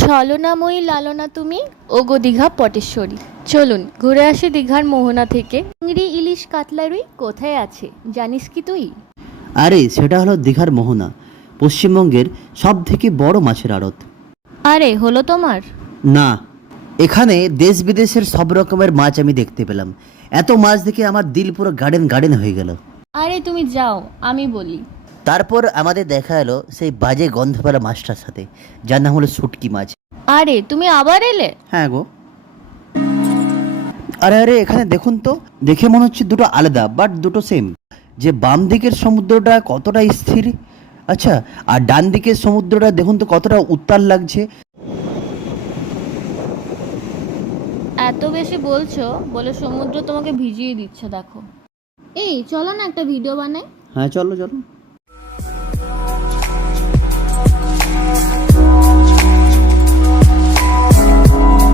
ছলনাময়ী লালনা তুমি, ওগো দীঘা পটেশ্বরী। চলুন ঘুরে আসি দীঘার মোহনা থেকে। চিংড়ি, ইলিশ, কাতলা, রুই কোথায় আছে জানিস কি তুই? আরে সেটা হলো দীঘার মোহনা, পশ্চিমবঙ্গের সব থেকে বড় মাছের আড়ত। আরে হলো তোমার? না, এখানে দেশ বিদেশের সব রকমের মাছ আমি দেখতে পেলাম। এত মাছ দেখে আমার দিল পুরো গার্ডেন গার্ডেন হয়ে গেল। আরে তুমি যাও, আমি বলি। তারপর আমাদের দেখা এলো সেই বাজে গন্ধ ফেলা মাছটার সাথে, যার নাম হলো শুটকি মাছ। আরে তুমি আবার এলে? হ্যাঁ গো। আরে আরে এখানে দেখুন তো, দেখে মনে হচ্ছে দুটো আলাদা বাট দুটো সেম। যে বাম দিকের সমুদ্রটা কতটা স্থির, আচ্ছা, আর ডান দিকের সমুদ্রটা দেখুন তো কতটা উত্তাল লাগছে। এত বেশি বলছো বলে সমুদ্র তোমাকে ভিজিয়ে দিচ্ছে দেখো। এই চলো না একটা ভিডিও বানাই। হ্যাঁ চলো চলো।